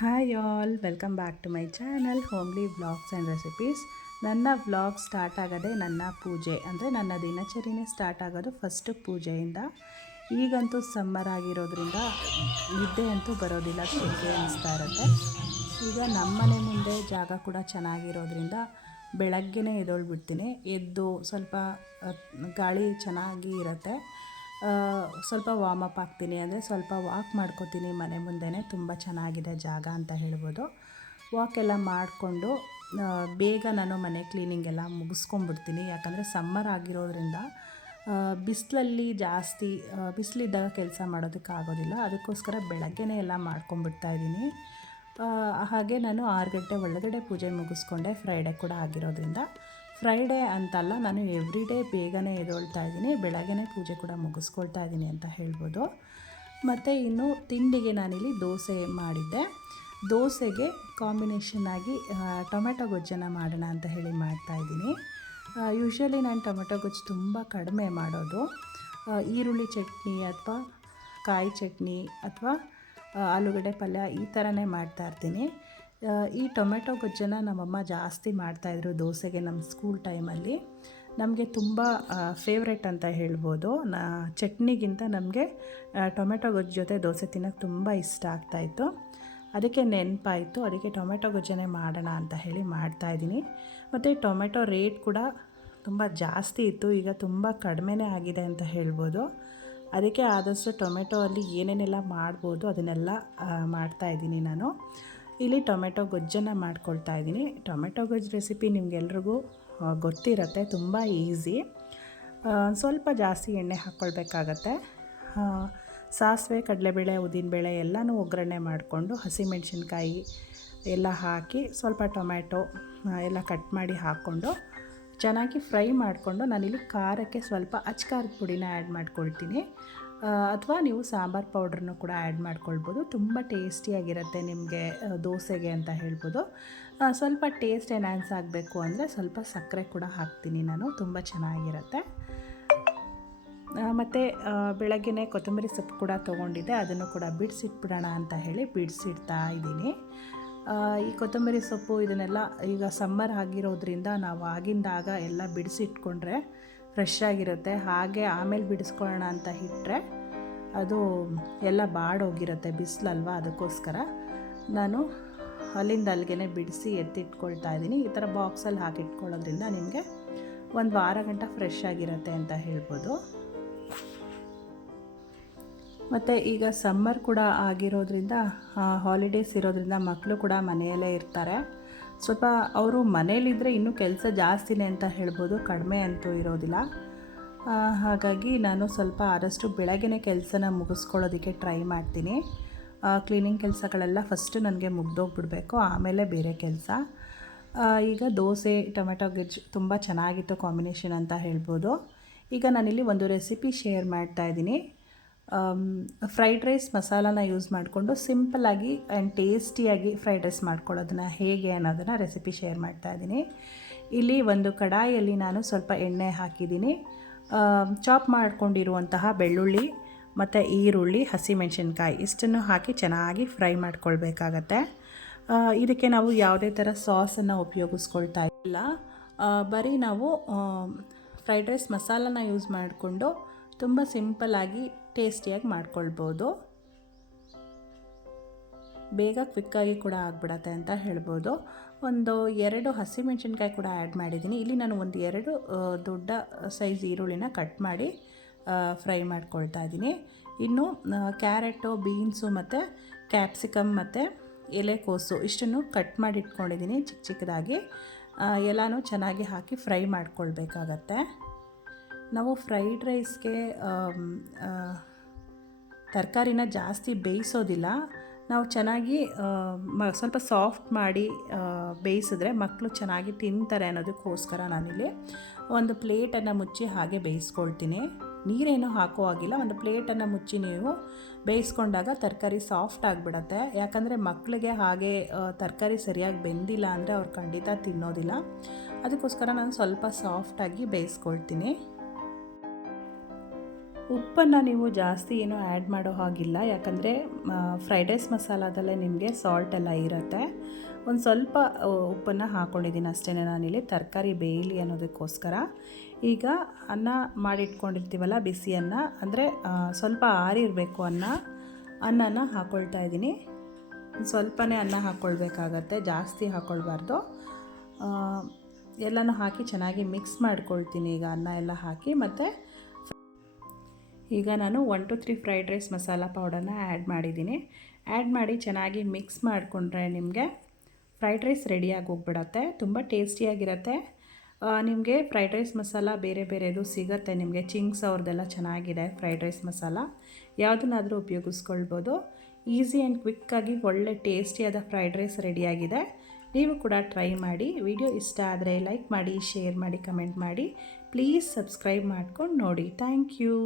Hi all, welcome back to my channel homely vlogs and recipes. ನನ್ನ vlog start ಆಗೋದೇ ನನ್ನ ಪೂಜೆ, ಅಂದರೆ ನನ್ನ ದಿನಚರಿನೇ ಸ್ಟಾರ್ಟ್ ಆಗೋದು ಫಸ್ಟು ಪೂಜೆಯಿಂದ. ಈಗಂತೂ ಸಮ್ಮರ್ ಆಗಿರೋದ್ರಿಂದ ನಿದ್ದೆ ಅಂತೂ ಬರೋದಿಲ್ಲ, ಶೆಕೆ ಅನಿಸ್ತಾ ಇರುತ್ತೆ. ಈಗ ನಮ್ಮನೆ ಮುಂದೆ ಜಾಗ ಕೂಡ ಚೆನ್ನಾಗಿರೋದ್ರಿಂದ ಬೆಳಗ್ಗೆನೇ ಎದ್ದೊಳ್ಬಿಡ್ತೀನಿ. ಎದ್ದು ಸ್ವಲ್ಪ ಗಾಳಿ ಚೆನ್ನಾಗಿ ಇರುತ್ತೆ, ಸ್ವಲ್ಪ ವಾರ್ಮಪ್ ಆಗ್ತೀನಿ, ಅಂದರೆ ಸ್ವಲ್ಪ ವಾಕ್ ಮಾಡ್ಕೋತೀನಿ. ಮನೆ ಮುಂದೆನೇ ತುಂಬ ಚೆನ್ನಾಗಿದೆ ಜಾಗ ಅಂತ ಹೇಳ್ಬೋದು. ವಾಕೆಲ್ಲ ಮಾಡಿಕೊಂಡು ಬೇಗ ನಾನು ಮನೆ ಕ್ಲೀನಿಂಗ್ ಎಲ್ಲ ಮುಗಿಸ್ಕೊಂಡ್ಬಿಡ್ತೀನಿ. ಯಾಕಂದರೆ ಸಮ್ಮರ್ ಆಗಿರೋದ್ರಿಂದ ಬಿಸಿಲಲ್ಲಿ ಜಾಸ್ತಿ ಬಿಸಿಲಿದ್ದಾಗ ಕೆಲಸ ಮಾಡೋದಕ್ಕಾಗೋದಿಲ್ಲ. ಅದಕ್ಕೋಸ್ಕರ ಬೆಳಗ್ಗೆನೇ ಎಲ್ಲ ಮಾಡ್ಕೊಂಡ್ಬಿಡ್ತಾಯಿದ್ದೀನಿ. ಹಾಗೆ ನಾನು 6 ಗಂಟೆ ಒಳಗಡೆ ಪೂಜೆ ಮುಗಿಸ್ಕೊಂಡೆ. ಫ್ರೈಡೇ ಕೂಡ ಆಗಿರೋದ್ರಿಂದ ಫ್ರೈಡೇ ಅಂತಲ್ಲ, ನಾನು ಎವ್ರಿ ಡೇ ಬೇಗನೆ ಎದ್ದೇಳ್ತಾ ಇದ್ದೀನಿ, ಬೆಳಗ್ಗೆನೇ ಪೂಜೆ ಕೂಡ ಮುಗಿಸ್ಕೊಳ್ತಾ ಇದ್ದೀನಿ ಅಂತ ಹೇಳ್ಬೋದು. ಮತ್ತು ಇನ್ನು ತಿಂಡಿಗೆ ನಾನಿಲ್ಲಿ ದೋಸೆ ಮಾಡಿದ್ದೆ. ದೋಸೆಗೆ ಕಾಂಬಿನೇಷನ್ ಆಗಿ ಟೊಮೆಟೊ ಗೊಜ್ಜನ್ನು ಮಾಡೋಣ ಅಂತ ಹೇಳಿ ಮಾಡ್ತಾಯಿದ್ದೀನಿ. ಯೂಶ್ವಲಿ ನಾನು ಟೊಮೆಟೊ ಗೊಜ್ಜು ತುಂಬ ಕಡಿಮೆ ಮಾಡೋದು. ಈರುಳ್ಳಿ ಚಟ್ನಿ ಅಥವಾ ಕಾಯಿ ಚಟ್ನಿ ಅಥವಾ ಆಲೂಗಡ್ಡೆ ಪಲ್ಯ ಈ ಥರನೇ ಮಾಡ್ತಾಯಿರ್ತೀನಿ. ಈ ಟೊಮೆಟೊ ಗೊಜ್ಜನ್ನು ನಮ್ಮಮ್ಮ ಜಾಸ್ತಿ ಮಾಡ್ತಾಯಿದ್ರು ದೋಸೆಗೆ. ನಮ್ಮ ಸ್ಕೂಲ್ ಟೈಮಲ್ಲಿ ನಮಗೆ ತುಂಬ ಫೇವ್ರೆಟ್ ಅಂತ ಹೇಳ್ಬೋದು. ಚಟ್ನಿಗಿಂತ ನಮಗೆ ಟೊಮೆಟೊ ಗೊಜ್ಜು ಜೊತೆ ದೋಸೆ ತಿನ್ನೋಕ್ಕೆ ತುಂಬ ಇಷ್ಟ ಆಗ್ತಾಯಿತ್ತು. ಅದಕ್ಕೆ ನೆನಪಾಯಿತು, ಅದಕ್ಕೆ ಟೊಮೆಟೊ ಗೊಜ್ಜನ್ನೇ ಮಾಡೋಣ ಅಂತ ಹೇಳಿ ಮಾಡ್ತಾಯಿದ್ದೀನಿ. ಮತ್ತು ಟೊಮೆಟೊ ರೇಟ್ ಕೂಡ ತುಂಬ ಜಾಸ್ತಿ ಇತ್ತು, ಈಗ ತುಂಬ ಕಡಿಮೆನೇ ಆಗಿದೆ ಅಂತ ಹೇಳ್ಬೋದು. ಅದಕ್ಕೆ ಆದಷ್ಟು ಟೊಮೆಟೊ ಅಲ್ಲಿ ಏನೇನೆಲ್ಲ ಮಾಡ್ಬೋದು ಅದನ್ನೆಲ್ಲ ಮಾಡ್ತಾಯಿದ್ದೀನಿ ನಾನು. ಇಲ್ಲಿ ಟೊಮೆಟೊ ಗೊಜ್ಜನ್ನು ಮಾಡ್ಕೊಳ್ತಾ ಇದ್ದೀನಿ. ಟೊಮೆಟೊ ಗೊಜ್ಜು ರೆಸಿಪಿ ನಿಮಗೆಲ್ರಿಗೂ ಗೊತ್ತಿರುತ್ತೆ, ತುಂಬ ಈಸಿ. ಸ್ವಲ್ಪ ಜಾಸ್ತಿ ಎಣ್ಣೆ ಹಾಕ್ಕೊಳ್ಬೇಕಾಗತ್ತೆ. ಸಾಸಿವೆ, ಕಡಲೆಬೇಳೆ, ಉದ್ದಿನಬೇಳೆ ಎಲ್ಲನೂ ಒಗ್ಗರಣೆ ಮಾಡಿಕೊಂಡು ಹಸಿಮೆಣ್ಸಿನ್ಕಾಯಿ ಎಲ್ಲ ಹಾಕಿ ಸ್ವಲ್ಪ ಟೊಮೆಟೊ ಎಲ್ಲ ಕಟ್ ಮಾಡಿ ಹಾಕ್ಕೊಂಡು ಚೆನ್ನಾಗಿ ಫ್ರೈ ಮಾಡಿಕೊಂಡು ನಾನಿಲ್ಲಿ ಖಾರಕ್ಕೆ ಸ್ವಲ್ಪ ಅಚ್ಕಾರದ ಪುಡಿನ ಆ್ಯಡ್ ಮಾಡ್ಕೊಳ್ತೀನಿ. ಅಥವಾ ನೀವು ಸಾಂಬಾರು ಪೌಡ್ರನ್ನು ಕೂಡ ಆ್ಯಡ್ ಮಾಡ್ಕೊಳ್ಬೋದು. ತುಂಬ ಟೇಸ್ಟಿಯಾಗಿರುತ್ತೆ ನಿಮಗೆ ದೋಸೆಗೆ ಅಂತ ಹೇಳ್ಬೋದು. ಸ್ವಲ್ಪ ಟೇಸ್ಟ್ ಎನ್ಹಾನ್ಸ್ ಆಗಬೇಕು ಅಂದರೆ ಸ್ವಲ್ಪ ಸಕ್ಕರೆ ಕೂಡ ಹಾಕ್ತೀನಿ ನಾನು, ತುಂಬ ಚೆನ್ನಾಗಿರುತ್ತೆ. ಮತ್ತು ಬೆಳಗ್ಗೆನೇ ಕೊತ್ತಂಬರಿ ಸೊಪ್ಪು ಕೂಡ ತೊಗೊಂಡಿದ್ದೆ, ಅದನ್ನು ಕೂಡ ಬಿಡಿಸಿಟ್ಬಿಡೋಣ ಅಂತ ಹೇಳಿ ಬಿಡಿಸಿಡ್ತಾ ಇದ್ದೀನಿ. ಈ ಕೊತ್ತಂಬರಿ ಸೊಪ್ಪು ಇದನ್ನೆಲ್ಲ ಈಗ ಸಮ್ಮರ್ ಆಗಿರೋದ್ರಿಂದ ನಾವು ಆಗಿಂದಾಗ ಎಲ್ಲ ಬಿಡಿಸಿಟ್ಕೊಂಡ್ರೆ ಫ್ರೆಶ್ ಆಗಿರುತ್ತೆ. ಹಾಗೆ ಆಮೇಲೆ ಬಿಡಿಸ್ಕೊಳ್ಳೋಣ ಅಂತ ಇಟ್ಟರೆ ಅದು ಎಲ್ಲ ಬಾಡೋಗಿರುತ್ತೆ, ಬಿಸಿಲಲ್ವ. ಅದಕ್ಕೋಸ್ಕರ ನಾನು ಅಲ್ಲಿಂದ ಅಲ್ಲಿಗೆ ಬಿಡಿಸಿ ಎತ್ತಿಟ್ಕೊಳ್ತಾ ಇದ್ದೀನಿ. ಈ ಥರ ಬಾಕ್ಸಲ್ಲಿ ಹಾಕಿಟ್ಕೊಳ್ಳೋದ್ರಿಂದ ನಿಮಗೆ ಒಂದು ವಾರ ಗಂಟ ಫ್ರೆಶ್ ಆಗಿರುತ್ತೆ ಅಂತ ಹೇಳ್ಬೋದು. ಮತ್ತು ಈಗ ಸಮ್ಮರ್ ಕೂಡ ಆಗಿರೋದ್ರಿಂದ ಹಾಲಿಡೇಸ್ ಇರೋದ್ರಿಂದ ಮಕ್ಕಳು ಕೂಡ ಮನೆಯಲ್ಲೇ ಇರ್ತಾರೆ. ಸ್ವಲ್ಪ ಅವರು ಮನೇಲಿದ್ದರೆ ಇನ್ನೂ ಕೆಲಸ ಜಾಸ್ತಿನೇ ಅಂತ ಹೇಳ್ಬೋದು, ಕಡಿಮೆ ಅಂತೂ ಇರೋದಿಲ್ಲ. ಹಾಗಾಗಿ ನಾನು ಸ್ವಲ್ಪ ಆದಷ್ಟು ಬೆಳಗ್ಗೆನೇ ಕೆಲಸನ ಮುಗಿಸ್ಕೊಳ್ಳೋದಕ್ಕೆ ಟ್ರೈ ಮಾಡ್ತೀನಿ. ಕ್ಲೀನಿಂಗ್ ಕೆಲಸಗಳೆಲ್ಲ ಫಸ್ಟು ನನಗೆ ಮುಗ್ದೋಗ್ಬಿಡಬೇಕು, ಆಮೇಲೆ ಬೇರೆ ಕೆಲಸ. ಈಗ ದೋಸೆ ಟೊಮೆಟೊ ಗೊಜ್ಜು ತುಂಬ ಚೆನ್ನಾಗಿತ್ತು ಕಾಂಬಿನೇಷನ್ ಅಂತ ಹೇಳ್ಬೋದು. ಈಗ ನಾನಿಲ್ಲಿ ಒಂದು ರೆಸಿಪಿ ಶೇರ್ ಮಾಡ್ತಾಯಿದ್ದೀನಿ. ಫ್ರೈಡ್ ರೈಸ್ ಮಸಾಲಾನ ಯೂಸ್ ಮಾಡಿಕೊಂಡು ಸಿಂಪಲ್ಲಾಗಿ ಆ್ಯಂಡ್ ಟೇಸ್ಟಿಯಾಗಿ ಫ್ರೈಡ್ ರೈಸ್ ಮಾಡ್ಕೊಳ್ಳೋದನ್ನು ಹೇಗೆ ಅನ್ನೋದನ್ನು ರೆಸಿಪಿ ಶೇರ್ ಮಾಡ್ತಾಯಿದ್ದೀನಿ. ಇಲ್ಲಿ ಒಂದು ಕಡಾಯಲ್ಲಿ ನಾನು ಸ್ವಲ್ಪ ಎಣ್ಣೆ ಹಾಕಿದ್ದೀನಿ. ಚಾಪ್ ಮಾಡ್ಕೊಂಡಿರುವಂತಹ ಬೆಳ್ಳುಳ್ಳಿ ಮತ್ತು ಈರುಳ್ಳಿ, ಹಸಿಮೆಣಸಿನ್ಕಾಯಿ ಇಷ್ಟನ್ನು ಹಾಕಿ ಚೆನ್ನಾಗಿ ಫ್ರೈ ಮಾಡ್ಕೊಳ್ಬೇಕಾಗತ್ತೆ. ಇದಕ್ಕೆ ನಾವು ಯಾವುದೇ ಥರ ಸಾಸನ್ನು ಉಪಯೋಗಿಸ್ಕೊಳ್ತಾ ಇಲ್ಲ, ಬರೀ ನಾವು ಫ್ರೈಡ್ ರೈಸ್ ಮಸಾಲಾನ ಯೂಸ್ ಮಾಡಿಕೊಂಡು ತುಂಬ ಸಿಂಪಲ್ಲಾಗಿ ಟೇಸ್ಟಿಯಾಗಿ ಮಾಡ್ಕೊಳ್ಬೋದು. ಬೇಗ ಕ್ವಿಕ್ಕಾಗಿ ಕೂಡ ಆಗಿಬಿಡತ್ತೆ ಅಂತ ಹೇಳ್ಬೋದು. ಒಂದು 2 ಹಸಿಮೆಣ್ಸಿನ್ಕಾಯಿ ಕೂಡ ಆ್ಯಡ್ ಮಾಡಿದ್ದೀನಿ. ಇಲ್ಲಿ ನಾನು ಒಂದು 2 ದೊಡ್ಡ ಸೈಜ್ ಈರುಳ್ಳಿನ ಕಟ್ ಮಾಡಿ ಫ್ರೈ ಮಾಡ್ಕೊಳ್ತಾ ಇದ್ದೀನಿ. ಇನ್ನು ಕ್ಯಾರೆಟು, ಬೀನ್ಸು ಮತ್ತು ಕ್ಯಾಪ್ಸಿಕಮ್ ಮತ್ತು ಎಲೆಕೋಸು ಇಷ್ಟನ್ನು ಕಟ್ ಮಾಡಿ ಇಟ್ಕೊಂಡಿದ್ದೀನಿ ಚಿಕ್ಕ ಚಿಕ್ಕದಾಗಿ. ಎಲ್ಲನೂ ಚೆನ್ನಾಗಿ ಹಾಕಿ ಫ್ರೈ ಮಾಡ್ಕೊಳ್ಬೇಕಾಗತ್ತೆ. ನಾವು ಫ್ರೈಡ್ ರೈಸ್ಗೆ ತರಕಾರಿನ ಜಾಸ್ತಿ ಬೇಯಿಸೋದಿಲ್ಲ. ನಾವು ಚೆನ್ನಾಗಿ ಸ್ವಲ್ಪ ಸಾಫ್ಟ್ ಮಾಡಿ ಬೇಯಿಸಿದ್ರೆ ಮಕ್ಕಳು ಚೆನ್ನಾಗಿ ತಿಂತಾರೆ ಅನ್ನೋದಕ್ಕೋಸ್ಕರ ನಾನಿಲ್ಲಿ ಒಂದು ಪ್ಲೇಟನ್ನು ಮುಚ್ಚಿ ಹಾಗೆ ಬೇಯಿಸ್ಕೊಳ್ತೀನಿ. ನೀರೇನು ಹಾಕೋ ಆಗಿಲ್ಲ, ಒಂದು ಪ್ಲೇಟನ್ನು ಮುಚ್ಚಿ ನೀವು ಬೇಯಿಸ್ಕೊಂಡಾಗ ತರಕಾರಿ ಸಾಫ್ಟ್ ಆಗಿಬಿಡತ್ತೆ. ಯಾಕಂದರೆ ಮಕ್ಕಳಿಗೆ ಹಾಗೆ ತರಕಾರಿ ಸರಿಯಾಗಿ ಬೆಂದಿಲ್ಲ ಅಂದರೆ ಅವ್ರು ಖಂಡಿತ ತಿನ್ನೋದಿಲ್ಲ. ಅದಕ್ಕೋಸ್ಕರ ನಾನು ಸ್ವಲ್ಪ ಸಾಫ್ಟಾಗಿ ಬೇಯಿಸ್ಕೊಳ್ತೀನಿ. ಉಪ್ಪನ್ನು ನೀವು ಜಾಸ್ತಿ ಏನೂ ಆ್ಯಡ್ ಮಾಡೋ ಹಾಗಿಲ್ಲ, ಯಾಕಂದರೆ ಫ್ರೈಡ್ ರೈಸ್ ಮಸಾಲದಲ್ಲೇ ನಿಮಗೆ ಸಾಲ್ಟ್ ಎಲ್ಲ ಇರುತ್ತೆ. ಒಂದು ಸ್ವಲ್ಪ ಉಪ್ಪನ್ನು ಹಾಕ್ಕೊಂಡಿದ್ದೀನಿ ಅಷ್ಟೇ ನಾನಿಲ್ಲಿ, ತರಕಾರಿ ಬೇಯಲಿ ಅನ್ನೋದಕ್ಕೋಸ್ಕರ. ಈಗ ಅನ್ನ ಮಾಡಿಟ್ಕೊಂಡಿರ್ತೀವಲ್ಲ, ಬಿಸಿ ಅನ್ನ, ಅಂದರೆ ಸ್ವಲ್ಪ ಆರಿರಬೇಕು ಅನ್ನನ ಹಾಕ್ಕೊಳ್ತಾ ಇದ್ದೀನಿ. ಸ್ವಲ್ಪನೇ ಅನ್ನ ಹಾಕ್ಕೊಳ್ಬೇಕಾಗತ್ತೆ, ಜಾಸ್ತಿ ಹಾಕ್ಕೊಳ್ಬಾರ್ದು. ಎಲ್ಲನೂ ಹಾಕಿ ಚೆನ್ನಾಗಿ ಮಿಕ್ಸ್ ಮಾಡ್ಕೊಳ್ತೀನಿ ಈಗ ಅನ್ನ ಎಲ್ಲ ಹಾಕಿ. ಮತ್ತು ಈಗ ನಾನು 1 to 3 ಫ್ರೈಡ್ ರೈಸ್ ಮಸಾಲ ಪೌಡರ್ನ ಆ್ಯಡ್ ಮಾಡಿದ್ದೀನಿ. ಆ್ಯಡ್ ಮಾಡಿ ಚೆನ್ನಾಗಿ ಮಿಕ್ಸ್ ಮಾಡಿಕೊಂಡ್ರೆ ನಿಮಗೆ ಫ್ರೈಡ್ ರೈಸ್ ರೆಡಿಯಾಗಿ ಹೋಗ್ಬಿಡತ್ತೆ. ತುಂಬ ಟೇಸ್ಟಿಯಾಗಿರುತ್ತೆ. ನಿಮಗೆ ಫ್ರೈಡ್ ರೈಸ್ ಮಸಾಲ ಬೇರೆ ಬೇರೆದು ಸಿಗುತ್ತೆ, ನಿಮಗೆ ಚಿಂಗ್ಸ್ ಅವ್ರದ್ದೆಲ್ಲ ಚೆನ್ನಾಗಿದೆ ಫ್ರೈಡ್ ರೈಸ್ ಮಸಾಲ, ಯಾವುದನ್ನಾದರೂ ಉಪಯೋಗಿಸ್ಕೊಳ್ಬೋದು. ಈಸಿ ಆ್ಯಂಡ್ ಕ್ವಿಕ್ಕಾಗಿ ಒಳ್ಳೆ ಟೇಸ್ಟಿಯಾದ ಫ್ರೈಡ್ ರೈಸ್ ರೆಡಿಯಾಗಿದೆ. ನೀವು ಕೂಡ ಟ್ರೈ ಮಾಡಿ. ವಿಡಿಯೋ ಇಷ್ಟ ಆದರೆ ಲೈಕ್ ಮಾಡಿ, ಶೇರ್ ಮಾಡಿ, ಕಮೆಂಟ್ ಮಾಡಿ. ಪ್ಲೀಸ್ ಸಬ್ಸ್ಕ್ರೈಬ್ ಮಾಡ್ಕೊಂಡು ನೋಡಿ. Thank you.